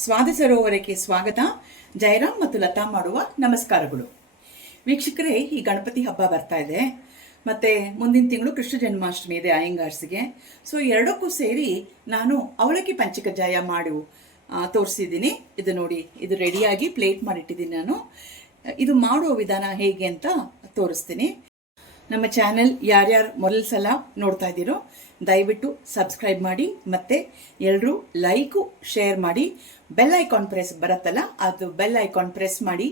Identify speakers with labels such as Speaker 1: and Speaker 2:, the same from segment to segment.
Speaker 1: ಸ್ವಾದ ಸರೋವರಕ್ಕೆ ಸ್ವಾಗತ. ಜಯರಾಮ್ ಮತ್ತು ಲತಾ ಮಾಡುವ ನಮಸ್ಕಾರಗಳು. ವೀಕ್ಷಕರೇ, ಈ ಗಣಪತಿ ಹಬ್ಬ ಬರ್ತಾ ಇದೆ. ಮತ್ತೆ ಮುಂದಿನ ತಿಂಗಳು ಕೃಷ್ಣ ಜನ್ಮಾಷ್ಟಮಿ ಇದೆ ಅಯ್ಯಂಗಾರ್ಸ್ಗೆ ಸೊ ಎರಡಕ್ಕೂ ಸೇರಿ ನಾನು ಅವಲಕ್ಕಿ ಪಂಚಕಜ್ಜಾಯ ಮಾಡು ತೋರಿಸಿದ್ದೀನಿ. ಇದು ನೋಡಿ, ಇದು ರೆಡಿಯಾಗಿ ಪ್ಲೇಟ್ ಮಾಡಿಟ್ಟಿದ್ದೀನಿ ನಾನು. ಇದು ಮಾಡುವ ವಿಧಾನ ಹೇಗೆ ಅಂತ ತೋರಿಸ್ತೀನಿ. ನಮ್ಮ ಚಾನೆಲ್ ಯಾರ್ಯಾರು ಮೊದಲ ಸಲ ನೋಡ್ತಾ ಇದ್ದೀರೋ, ದಯವಿಟ್ಟು ಸಬ್ಸ್ಕ್ರೈಬ್ ಮಾಡಿ, ಮತ್ತೆ ಎಲ್ಲರೂ ಲೈಕು, ಶೇರ್ ಮಾಡಿ, ಬೆಲ್ ಐಕಾನ್ ಪ್ರೆಸ್ ಬರುತ್ತಲ್ಲ, ಅದು ಬೆಲ್ ಐಕಾನ್ ಪ್ರೆಸ್ ಮಾಡಿ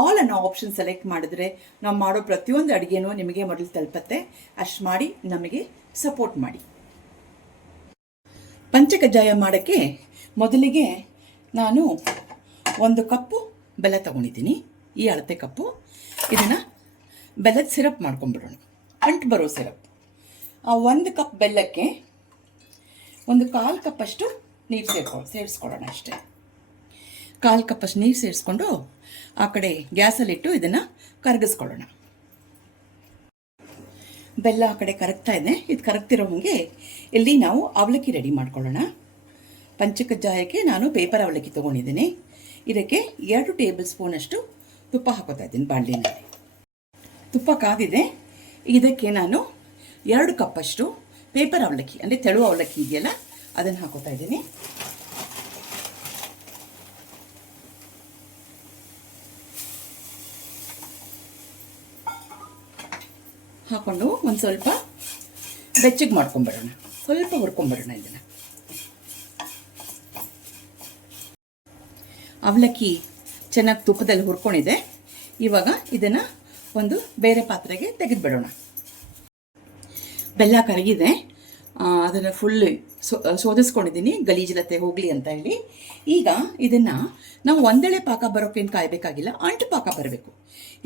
Speaker 1: ಆಲ್ ಅನ್ನೋ ಆಪ್ಷನ್ ಸೆಲೆಕ್ಟ್ ಮಾಡಿದ್ರೆ ನಾವು ಮಾಡೋ ಪ್ರತಿಯೊಂದು ಅಡುಗೆನೂ ನಿಮಗೆ ಮೊದಲು ತಲುಪತ್ತೆ. ಅಷ್ಟು ಮಾಡಿ ನಮಗೆ ಸಪೋರ್ಟ್ ಮಾಡಿ. ಪಂಚಕಜ್ಜಾಯ ಮಾಡೋಕ್ಕೆ ಮೊದಲಿಗೆ ನಾನು ಒಂದು ಕಪ್ಪು ಬೆಲ್ಲ ತಗೊಂಡಿದ್ದೀನಿ. ಈ ಅಳತೆ ಕಪ್ಪು. ಇದನ್ನು ಬೆಲ್ಲದ ಸಿರಪ್ ಮಾಡ್ಕೊಂಬಿಡೋಣ ಅಂಟು ಬರೋ ಸಿರಪ್. ಆ ಒಂದು ಕಪ್ ಬೆಲ್ಲಕ್ಕೆ ಒಂದು ಕಾಲು ಕಪ್ಪಷ್ಟು ನೀರು ಸೇರ್ಕೊ ಸೇರಿಸ್ಕೊಳ್ಳೋಣ ಅಷ್ಟೇ. ಕಾಲು ಕಪ್ಪಷ್ಟು ನೀರು ಸೇರಿಸ್ಕೊಂಡು ಆ ಕಡೆ ಗ್ಯಾಸಲ್ಲಿಟ್ಟು ಇದನ್ನು ಕರಗಿಸ್ಕೊಳ್ಳೋಣ ಬೆಲ್ಲ ಆ ಕಡೆ ಕರಗ್ತಾ ಇದೆ. ಇದು ಕರಗ್ತಿರೋ ಹಂಗೆ ಇಲ್ಲಿ ನಾವು ಅವಲಕ್ಕಿ ರೆಡಿ ಮಾಡ್ಕೊಳ್ಳೋಣ. ಪಂಚಕಜ್ಜಾಯಕ್ಕೆ ನಾನು ಪೇಪರ್ ಅವಲಕ್ಕಿ ತೊಗೊಂಡಿದ್ದೀನಿ. ಇದಕ್ಕೆ ಎರಡು ಟೇಬಲ್ ಸ್ಪೂನಷ್ಟು ತುಪ್ಪ ಹಾಕೋತಾ ಇದ್ದೀನಿ ಬಾಣಲಿನಲ್ಲಿ. ತುಪ್ಪ ಕಾದಿದೆ. ಇದಕ್ಕೆ ನಾನು ಎರಡು ಕಪ್ಪಷ್ಟು ಪೇಪರ್ ಅವಲಕ್ಕಿ, ಅಂದರೆ ತೆಳು ಅವಲಕ್ಕಿ ಇದೆಯಲ್ಲ, ಅದನ್ನು ಹಾಕೋತಾ ಇದ್ದೀನಿ. ಹಾಕೊಂಡು ಒಂದು ಸ್ವಲ್ಪ ಬೆಚ್ಚಗೆ ಮಾಡ್ಕೊಂಬರೋಣ ಸ್ವಲ್ಪ ಹುರ್ಕೊಂಬರೋಣ ಇದನ್ನು. ಅವಲಕ್ಕಿ ಚೆನ್ನಾಗಿ ತುಪ್ಪದಲ್ಲಿ ಹುರ್ಕೊಂಡಿದೆ. ಇವಾಗ ಇದನ್ನು ಒಂದು ಬೇರೆ ಪಾತ್ರೆಗೆ ತೆಗೆದುಬಿಡೋಣ. ಬೆಲ್ಲ ಕರಗಿದೆ. ಅದನ್ನು ಫುಲ್ ಸೋ ಶೋಧಿಸ್ಕೊಂಡಿದ್ದೀನಿ ಗಲೀಜಲತೆ ಹೋಗಲಿ ಅಂತ ಹೇಳಿ. ಈಗ ಇದನ್ನು ನಾವು ಒಂದೆಳೆ ಪಾಕ ಬರೋಕ್ಕೇನು ಕಾಯಬೇಕಾಗಿಲ್ಲ, ಅಂಟು ಪಾಕ ಬರಬೇಕು.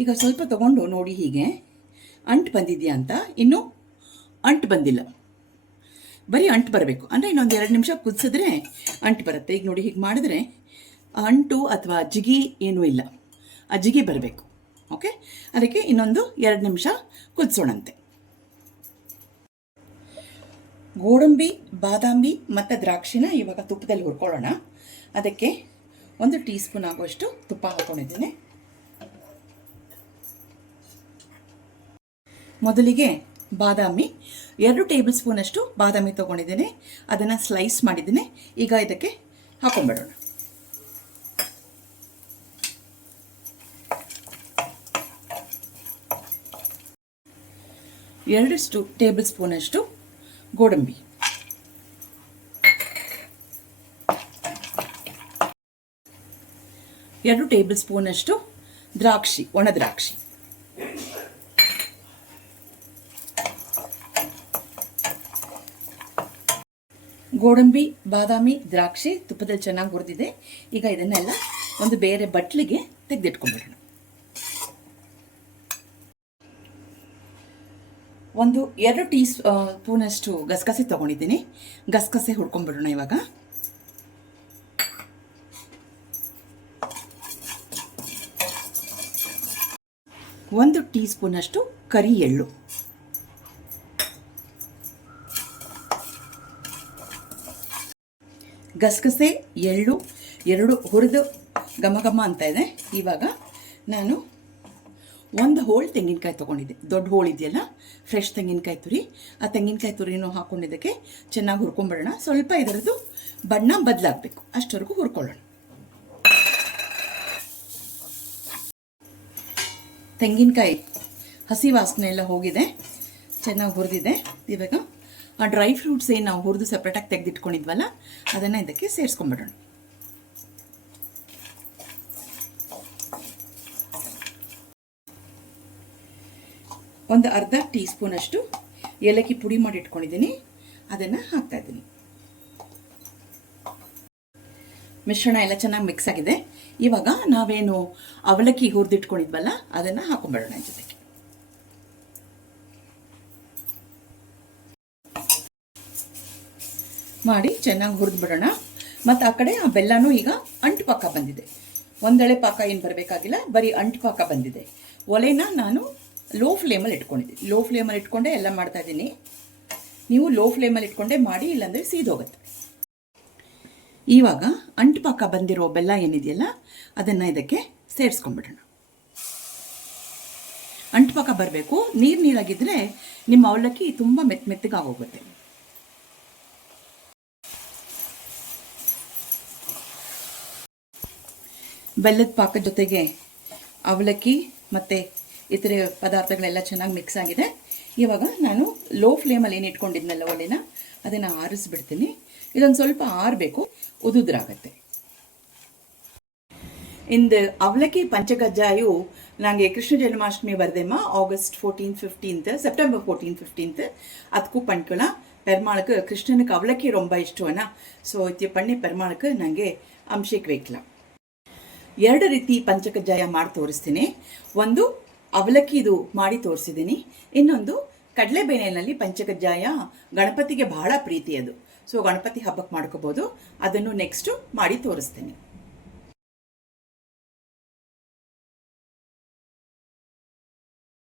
Speaker 1: ಈಗ ಸ್ವಲ್ಪ ತಗೊಂಡು ನೋಡಿ ಹೀಗೆ. ಅಂಟು ಬಂದಿದೆಯಾ ಅಂತ? ಇನ್ನೂ ಅಂಟು ಬಂದಿಲ್ಲ. ಬರೀ ಅಂಟು ಬರಬೇಕು. ಅಂದರೆ ಇನ್ನೊಂದು ಎರಡು ನಿಮಿಷ ಕುದಿಸಿದ್ರೆ ಅಂಟು ಬರುತ್ತೆ. ಈಗ ನೋಡಿ ಹೀಗೆ ಮಾಡಿದ್ರೆ ಅಂಟು ಅಥವಾ ಜಿಗಿ ಏನೂ ಇಲ್ಲ. ಆ ಜಿಗಿ ಬರಬೇಕು. ಓಕೆ ಅದಕ್ಕೆ ಇನ್ನೊಂದು ಎರಡು ನಿಮಿಷ ಕುದಿಸೋಣಂತೆ. ಗೋಡಂಬಿ, ಬಾದಾಮಿ ಮತ್ತು ದ್ರಾಕ್ಷಿನ ಇವಾಗ ತುಪ್ಪದಲ್ಲಿ ಹುರ್ಕೊಳ್ಳೋಣ. ಅದಕ್ಕೆ ಒಂದು ಟೀ ಸ್ಪೂನ್ ಆಗುವಷ್ಟು ತುಪ್ಪ ಹಾಕ್ಕೊಂಡಿದ್ದೀನಿ ಮೊದಲಿಗೆ ಬಾದಾಮಿ, ಎರಡು ಟೇಬಲ್ ಸ್ಪೂನಷ್ಟು ಬಾದಾಮಿ ತೊಗೊಂಡಿದ್ದೀನಿ. ಅದನ್ನು ಸ್ಲೈಸ್ ಮಾಡಿದ್ದೀನಿ. ಈಗ ಇದಕ್ಕೆ ಹಾಕೊಂಡ್ಬಿಡೋಣ ಎರಡಷ್ಟು ಟೇಬಲ್ ಸ್ಪೂನಷ್ಟು ಗೋಡಂಬಿ. ಎರಡು ಟೇಬಲ್ ಸ್ಪೂನಷ್ಟು ದ್ರಾಕ್ಷಿ, ಒಣ ದ್ರಾಕ್ಷಿ. ಗೋಡಂಬಿ, ಬಾದಾಮಿ, ದ್ರಾಕ್ಷಿ ತುಪ್ಪದಲ್ಲಿ ಚೆನ್ನಾಗಿ ಹುರಿದಿದೆ. ಈಗ ಇದನ್ನೆಲ್ಲ ಒಂದು ಬೇರೆ ಬಟ್ಲಿಗೆ ತೆಗೆದಿಟ್ಕೊಂಡ್ಬಿಡೋಣ. ಒಂದು ಎರಡು ಟೀ ಸ್ಪೂನಷ್ಟು ಗಸಗಸೆ ತೊಗೊಂಡಿದ್ದೀನಿ. ಗಸಗಸೆ ಹುಡ್ಕೊಂಡ್ಬಿಡೋಣ ಇವಾಗ. ಒಂದು ಟೀ ಸ್ಪೂನಷ್ಟು ಕರಿ ಎಳ್ಳು. ಗಸಗಸೆ, ಎಳ್ಳು, ಎರಡು ಹುರಿದು ಘಮ ಅಂತ ಇದೆ. ಇವಾಗ ನಾನು ಒಂದು ಹೋಳು ತೆಂಗಿನಕಾಯಿ ತೊಗೊಂಡಿದ್ದೆ. ದೊಡ್ಡ ಹೋಳು ಇದೆಯಲ್ಲ? ಫ್ರೆಶ್ ತೆಂಗಿನಕಾಯಿ ತುರಿ. ಆ ತೆಂಗಿನಕಾಯಿ ತುರಿನೂ ಹಾಕ್ಕೊಂಡಿದ್ದಕ್ಕೆ ಚೆನ್ನಾಗಿ ಹುರ್ಕೊಂಬಿಡೋಣ ಸ್ವಲ್ಪ ಇದರದ್ದು ಬಣ್ಣ ಬದಲಾಗಬೇಕು. ಅಷ್ಟವರೆಗೂ ಹುರ್ಕೊಳ್ಳೋಣ. ತೆಂಗಿನಕಾಯಿ ಹಸಿ ವಾಸನೆ ಎಲ್ಲ ಹೋಗಿದೆ. ಚೆನ್ನಾಗಿ ಹುರಿದಿದೆ. ಇವಾಗ ಆ ಡ್ರೈ ಫ್ರೂಟ್ಸ್ ಏನು ನಾವು ಹುರಿದು ಸಪ್ರೇಟಾಗಿ ತೆಗೆದಿಟ್ಕೊಂಡಿದ್ವಲ್ಲ, ಅದನ್ನು ಇದಕ್ಕೆ ಸೇರಿಸ್ಕೊಂಬಿಡೋಣ ಒಂದು ಅರ್ಧ ಟೀ ಸ್ಪೂನಷ್ಟು ಏಲಕ್ಕಿ ಪುಡಿ ಮಾಡಿ ಇಟ್ಕೊಂಡಿದ್ದೀನಿ ಅದನ್ನು ಹಾಕ್ತಾ ಇದ್ದೀನಿ. ಮಿಶ್ರಣ ಎಲ್ಲ ಚೆನ್ನಾಗಿ ಮಿಕ್ಸ್ ಆಗಿದೆ. ಇವಾಗ ನಾವೇನು ಅವಲಕ್ಕಿ ಹುರಿದಿಟ್ಕೊಂಡಿದ್ವಲ್ಲ, ಅದನ್ನು ಹಾಕೊಂಡ್ಬಿಡೋಣ ಜೊತೆಗೆ. ಮಾಡಿ ಚೆನ್ನಾಗಿ ಹುರಿದು ಬಿಡೋಣ ಮತ್ತು ಆ ಕಡೆ ಆ ಬೆಲ್ಲನೂ ಈಗ ಅಂಟು ಪಾಕ ಬಂದಿದೆ. ಒಂದೆಳೆ ಪಾಕ ಏನು ಬರಬೇಕಾಗಿಲ್ಲ, ಬರೀ ಅಂಟು ಪಾಕ ಬಂದಿದೆ. ಒಲೆನ ನಾನು ಲೋ ಫ್ಲೇಮಲ್ಲಿ ಇಟ್ಕೊಂಡಿದ್ದೀನಿ ಲೋ ಫ್ಲೇಮಲ್ಲಿ ಇಟ್ಕೊಂಡೆ, ಎಲ್ಲ ಮಾಡ್ತಾ ಇದ್ದೀನಿ. ನೀವು ಲೋ ಫ್ಲೇಮಲ್ಲಿ ಇಟ್ಕೊಂಡೆ ಮಾಡಿ, ಇಲ್ಲಾಂದರೆ ಸೀದೋಗುತ್ತೆ ಇವಾಗ ಅಂಟು ಪಾಕ ಬಂದಿರೋ ಬೆಲ್ಲ ಏನಿದೆಯಲ್ಲ, ಅದನ್ನು ಇದಕ್ಕೆ ಸೇರಿಸ್ಕೊಂಡ್ಬಿಡೋಣ. ಅಂಟು ಪಾಕ ಬರಬೇಕು. ನೀರು ನೀರಾಗಿದ್ದರೆ ನಿಮ್ಮ ಅವಲಕ್ಕಿ ತುಂಬ ಮೆತ್ತ ಮೆತ್ತಗಾಗೋಗುತ್ತೆ ಬೆಲ್ಲದ ಪಾಕದ ಜೊತೆಗೆ ಅವಲಕ್ಕಿ ಮತ್ತು ಇತರೆ ಪದಾರ್ಥಗಳೆಲ್ಲ ಚೆನ್ನಾಗಿ ಮಿಕ್ಸ್ ಆಗಿದೆ ಇವಾಗ ನಾನು ಲೋ ಫ್ಲೇಮಲ್ಲಿ ಏನು ಇಟ್ಕೊಂಡಿದ್ನಲ್ಲ ಒಲೆನ ಅದನ್ನು ಆರಿಸ್ಬಿಡ್ತೀನಿ ಇದೊಂದು ಸ್ವಲ್ಪ ಆರಬೇಕು ಉದುದ್ರಾಗತ್ತೆ இந்த அவலக்கி பஞ்சகஜாயு நாங்கள் Krishna Janmashtami வருதேம்மா August fourteen fifteenth September fourteen fifteenth ಅದಕ್ಕೂ ಪಂಡ್ಕೊಳ ಪೆರ್ಮಾಳಕ್ಕೆ ಕೃಷ್ಣನಿಗೆ ಅವಲಕ್ಕಿ ரொம்ப ಇಷ್ಟವನ ಸೊ ಇದು ಪಣ್ಣಿ ಪೆರ್ಮಾಳಕ್ಕೆ ನನಗೆ ಅಂಶಕ್ಕೆ ವೇಕ್ಲ ಎರಡು ರೀತಿ ಪಂಚಕಜ್ಜಾಯ ಮಾಡಿ ತೋರಿಸ್ತೀನಿ ಒಂದು ಅವಲಕ್ಕಿದು ಮಾಡಿ ತೋರಿಸಿದ್ದೀನಿ. ಇನ್ನೊಂದು ಕಡಲೆಬೇಳೆನಲ್ಲಿ ಪಂಚಕಜ್ಜಾಯ ಗಣಪತಿಗೆ ಬಹಳ ಪ್ರೀತಿ ಅದು. ಸೊ ಗಣಪತಿ ಹಬ್ಬಕ್ಕೆ ಮಾಡ್ಕೋಬೋದು. ಅದನ್ನು ನೆಕ್ಸ್ಟು ಮಾಡಿ ತೋರಿಸ್ತೀನಿ.